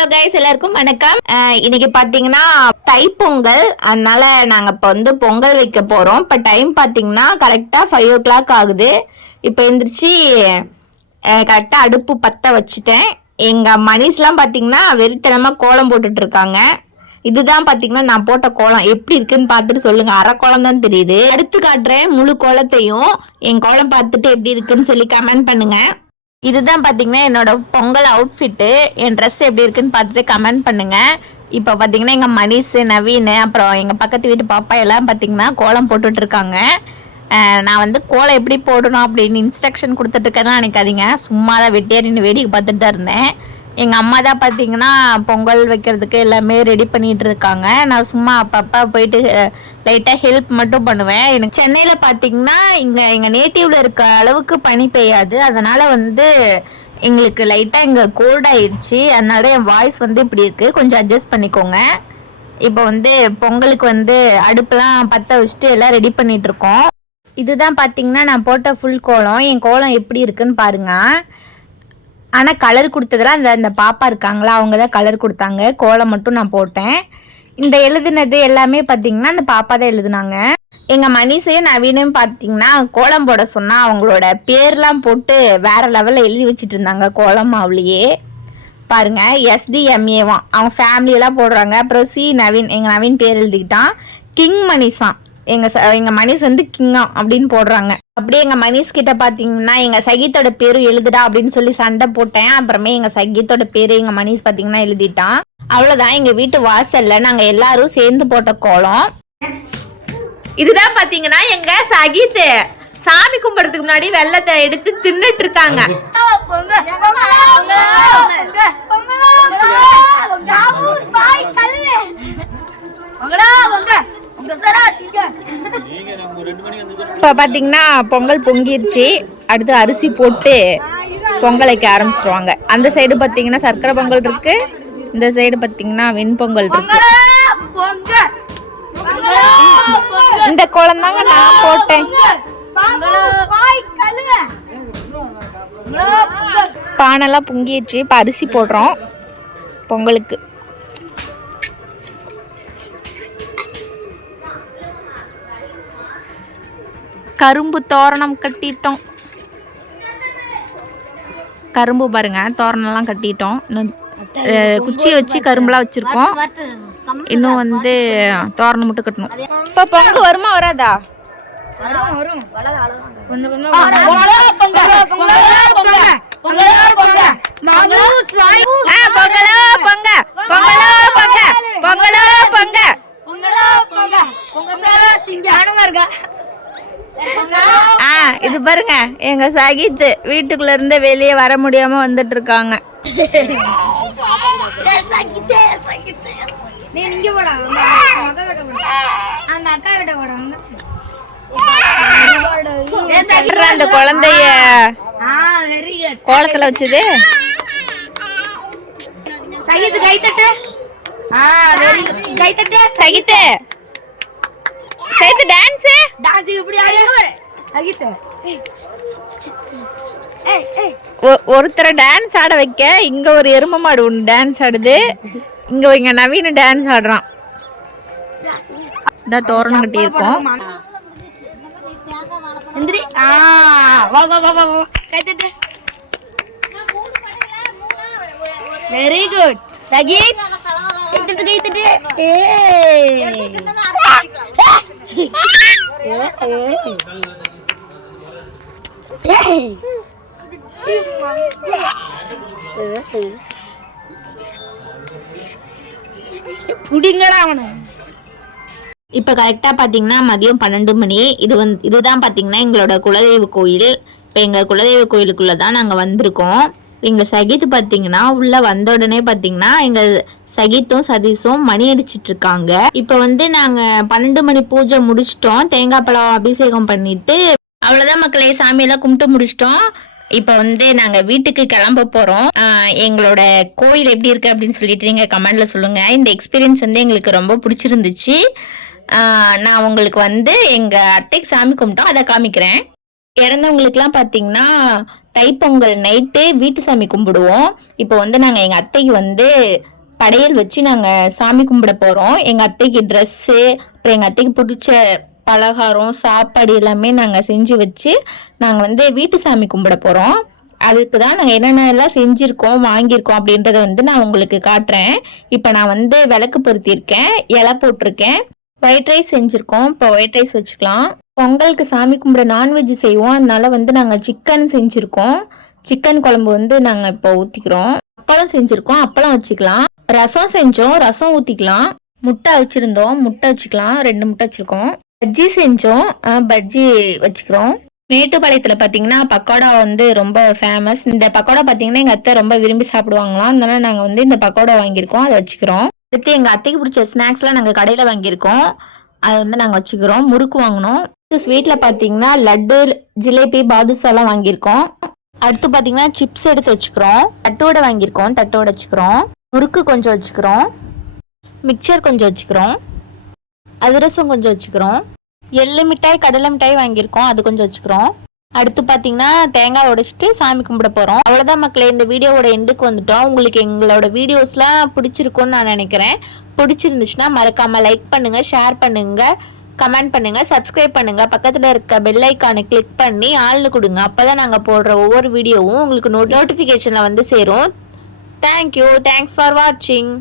Hello guys, எல்லாருக்கும் வணக்கம். இன்னைக்கு பாத்தீங்கன்னா தைப்பொங்கல். அதனால நாங்க இப்ப வந்து பொங்கல் வைக்க போறோம். இப்ப டைம் பாத்தீங்கன்னா கரெக்டா 5 o'clock ஆகுது. இப்ப எந்திரிச்சு கரெக்டா அடுப்பு பத்த வச்சுட்டேன். எங்க மணிஸ்லாம் பாத்தீங்கன்னா வெறித்தனமா கோலம் போட்டுட்டு இருக்காங்க. இதுதான் பாத்தீங்கன்னா நான் போட்ட கோலம் எப்படி இருக்குன்னு பார்த்துட்டு சொல்லுங்க. அரை கோலம் தான் தெரியுது. அடுத்து காட்டுறேன் முழு கோலத்தையும். என் கோலம் பார்த்துட்டு எப்படி இருக்குன்னு சொல்லி கமெண்ட் பண்ணுங்க. இதுதான் பார்த்தீங்கன்னா என்னோட பொங்கல் அவுட்ஃபிட்டு. என் ட்ரெஸ் எப்படி இருக்குன்னு பார்த்துட்டு கமெண்ட் பண்ணுங்க. இப்போ பார்த்தீங்கன்னா எங்கள் மணிஷ், நவீன், அப்புறம் எங்கள் பக்கத்து வீட்டு பாப்பா எல்லாம் பார்த்தீங்கன்னா கோலம் போட்டுட்டு இருக்காங்க. நான் வந்து கோலம் எப்படி போடணும் அப்படின்னு இன்ஸ்ட்ரக்ஷன் கொடுத்துட்ருக்கேன்னா நினைக்காதீங்க. சும்மா தான் வெட்டியாக நின்று வேடிக்கை பார்த்துட்டு தான் இருந்தேன். எங்கள் அம்மா தான் பார்த்தீங்கன்னா பொங்கல் வைக்கிறதுக்கு எல்லாமே ரெடி பண்ணிகிட்டு இருக்காங்க. நான் சும்மா அப்பப்போ போயிட்டு லைட்டாக ஹெல்ப் மட்டும் பண்ணுவேன். எனக்கு சென்னையில் பார்த்தீங்கன்னா எங்கள் நேட்டிவில் இருக்க அளவுக்கு பனி பெய்யாது. அதனால் வந்து எங்களுக்கு லைட்டாக இங்கே கோல்ட் ஆயிடுச்சு. அதனால என் வாய்ஸ் வந்து இப்படி இருக்குது, கொஞ்சம் அட்ஜஸ்ட் பண்ணிக்கோங்க. இப்போ வந்து பொங்கலுக்கு வந்து அடுப்பெலாம் பற்ற வச்சுட்டு எல்லாம் ரெடி பண்ணிகிட்ருக்கோம். இதுதான் பார்த்தீங்கன்னா நான் போட்ட ஃபுல் கோலம். என் கோலம் எப்படி இருக்குன்னு பாருங்கள். ஆனால் கலர் கொடுத்ததெல்லாம் அந்த பாப்பா இருக்காங்களா, அவங்க தான் கலர் கொடுத்தாங்க. கோலம் மட்டும் நான் போட்டேன். இந்த எழுதுனது எல்லாமே பார்த்தீங்கன்னா அந்த பாப்பா தான் எழுதுனாங்க. எங்கள் மணிஷையும் நவீனையும் பார்த்தீங்கன்னா கோலம் போட சொன்னால் அவங்களோட பேர்லாம் போட்டு வேறு லெவலில் எழுதி வச்சுட்டு இருந்தாங்க கோலம் மாவுலையே. பாருங்கள், SDMAவாம் அவங்க ஃபேமிலியெல்லாம் போடுறாங்க. அப்புறம் நவீன், எங்கள் நவீன் பேர் எழுதிக்கிட்டான். கிங் மணிஷான், எங்கள் மணிஷ் வந்து கிங்கா அப்படின்னு போடுறாங்க. அப்படியே எங்கள் மணிஷ் கிட்ட பார்த்தீங்கன்னா எங்கள் சகீத்தோட பேரும் எழுதுடா அப்படின்னு சொல்லி சண்டை போட்டேன். அப்புறமே எங்கள் சகீத்தோட பேரு எங்கள் மணிஷ் பார்த்தீங்கன்னா எழுதிட்டான். அவ்வளோதான், எங்கள் வீட்டு வாசல்ல நாங்கள் எல்லாரும் சேர்ந்து போட்ட கோலம். இதுதான் பார்த்தீங்கன்னா எங்கள் சகீத்து சாமி கும்பிட்றதுக்கு முன்னாடி வெள்ளத்தை எடுத்து தின்னுட்டு இருக்காங்க. இப்போ பார்த்தீங்கன்னா பொங்கல் பொங்கிருச்சு. அடுத்து அரிசி போட்டு பொங்கல் வைக்க ஆரம்பிச்சிருவாங்க. அந்த சைடு பார்த்தீங்கன்னா சர்க்கரை பொங்கல் இருக்கு, இந்த சைடு பார்த்தீங்கன்னா வெண்பொங்கல் இருக்கு. இந்த கோலம் தாங்க நான் போட்டேன். பானெல்லாம் பொங்கிடுச்சு. இப்போ அரிசி போடுறோம் பொங்கலுக்கு. கரும்பு தோரணம் கட்டிட்டோம். கரும்பு பாருங்க, தோரணம்லாம் கட்டிட்டோம். இன்னும் குச்சியை வச்சு கரும்புலாம் வச்சுருக்கோம். இன்னும் வந்து தோரணம் மட்டும் கட்டணும். இப்போ பொங்கல் வருமா வராதா? இது பாருங்க, எங்க சகித் வீட்டுக்குள்ள இருந்து வெளியே வர முடியாம வந்துட்டு இருக்காங்க. அந்த குழந்தைய கோலத்துல வச்சது சகித்து டான்ஸ் இப்படி ஒருத்தரை டான்ஸ் ஆட வைக்க இங்க ஒரு எரும மாடு ஒன்று டான்ஸ் ஆடுது. இங்க நவீன டான்ஸ் ஆடுறான். இந்த தோரணம் கட்டி இருக்கோம். Very good Sakeeth. இப்போ கரெக்டாக பார்த்தீங்கன்னா மதியம் 12 மணி. இதுதான் பார்த்தீங்கன்னா எங்களோட குலதெய்வ கோயில். இப்போ எங்கள் குலதெய்வ கோயிலுக்குள்ளே தான் நாங்கள் வந்திருக்கோம். எங்கள் சகித்து பார்த்தீங்கன்னா உள்ளே வந்த உடனே பார்த்தீங்கன்னா எங்கள் சகித்தும் சதீஷும் மணி அடிச்சிட்டு இருக்காங்க. இப்போ வந்து நாங்கள் 12 மணி பூஜை முடிச்சிட்டோம். தேங்காய் பழம் அபிஷேகம் பண்ணிட்டு அவ்வளோதான் மக்களே, சாமியெல்லாம் கும்பிட்டு முடிச்சிட்டோம். இப்போ வந்து நாங்கள் வீட்டுக்கு கிளம்ப போகிறோம். எங்களோட கோயில் எப்படி இருக்குது அப்படின்னு சொல்லிட்டு நீங்கள் கமெண்டில் சொல்லுங்கள். இந்த எக்ஸ்பீரியன்ஸ் வந்து எங்களுக்கு ரொம்ப பிடிச்சிருந்துச்சு. நான் உங்களுக்கு வந்து எங்கள் அத்தைக்கு சாமி கும்பிட்டோம், அதை காமிக்கிறேன். இறந்தவங்களுக்குலாம் பார்த்தீங்கன்னா தைப்பொங்கல் நைட்டு வீட்டு சாமி கும்பிடுவோம். இப்போ வந்து நாங்கள் எங்கள் அத்தைக்கு வந்து படையல் வச்சு நாங்கள் சாமி கும்பிட போகிறோம். எங்கள் அத்தைக்கு ட்ரெஸ்ஸு, அப்புறம் எங்கள் அத்தைக்கு பிடிச்ச பலகாரம் சாப்பாடு எல்லாமே நாங்கள் செஞ்சு வச்சு நாங்கள் வந்து வீட்டு சாமி கும்பிட போகிறோம். அதுக்கு தான் நாங்கள் என்னென்னலாம் செஞ்சுருக்கோம் வாங்கியிருக்கோம் அப்படின்றத வந்து நான் உங்களுக்கு காட்டுறேன். இப்போ நான் வந்து விளக்கு பொருத்தியிருக்கேன், இலை போட்டிருக்கேன், ஒயிட் ரைஸ் செஞ்சுருக்கோம். இப்போ ஒயிட் ரைஸ் வச்சுக்கலாம். பொங்கலுக்கு சாமி கும்பிட நான்வெஜ் செய்வோம், அதனால வந்து நாங்கள் சிக்கன் செஞ்சுருக்கோம். சிக்கன் குழம்பு வந்து நாங்கள் இப்போ ஊற்றிக்கிறோம். அப்பளம் செஞ்சுருக்கோம், அப்பளம் வச்சுக்கலாம். ரசம் செஞ்சோம், ரசம் ஊற்றிக்கலாம். முட்டை வச்சுருந்தோம், முட்டை வச்சுக்கலாம். 2 முட்டை வச்சுருக்கோம். பஜ்ஜி செஞ்சோம், பஜ்ஜி வச்சுக்கிறோம். மேட்டுப்பாளையத்தில் பார்த்தீங்கன்னா பக்கோடா வந்து ரொம்ப ஃபேமஸ். இந்த பக்கோடா பார்த்தீங்கன்னா எங்கள் அத்தை ரொம்ப விரும்பி சாப்பிடுவாங்களாம், அதனால நாங்கள் வந்து இந்த பக்கோடா வாங்கியிருக்கோம், அதை வச்சுக்கிறோம். அடுத்து எங்கள் அத்தைக்கு பிடிச்ச ஸ்நாக்ஸ்லாம் நாங்கள் கடையில் வாங்கியிருக்கோம், அதை வந்து நாங்கள் வச்சுக்கிறோம். முறுக்கு வாங்கினோம். ஸ்வீட்டில் பார்த்தீங்கன்னா லட்டு, ஜிலேபி, பாதுஷாலாம் வாங்கியிருக்கோம். அடுத்து பார்த்தீங்கன்னா சிப்ஸ் எடுத்து வச்சுக்கிறோம். தட்டோட வாங்கியிருக்கோம், தட்டோட வச்சுக்கிறோம். முறுக்கு கொஞ்சம் வச்சுக்கிறோம், மிக்சர் கொஞ்சம் வச்சுக்கிறோம், அதிரசம் கொஞ்சம் வச்சுக்கிறோம். எள்ளு மிட்டாய், கடலை மிட்டாய் வாங்கியிருக்கோம், அது கொஞ்சம் வச்சுக்கிறோம். அடுத்து பார்த்தீங்கன்னா தேங்காய் உடைச்சிட்டு சாமி கும்பிட போகிறோம். அவ்வளோதான் மக்களே, இந்த வீடியோவோட எண்டுக்கு வந்துட்டோம். உங்களுக்கு எங்களோட வீடியோஸ்லாம் பிடிச்சிருக்கும்னு நான் நினைக்கிறேன். பிடிச்சிருந்துச்சுன்னா மறக்காமல் லைக் பண்ணுங்கள், ஷேர் பண்ணுங்கள், கமெண்ட் பண்ணுங்கள், சப்ஸ்கிரைப் பண்ணுங்கள். பக்கத்தில் இருக்க பெல் ஐக்கானை கிளிக் பண்ணி ஆள்னு கொடுங்க. அப்போ தான் நாங்கள் போடுற ஒவ்வொரு வீடியோவும் உங்களுக்கு நோட்டிஃபிகேஷனில் வந்து சேரும். தேங்க்யூ, தேங்க்ஸ் ஃபார் வாட்சிங்.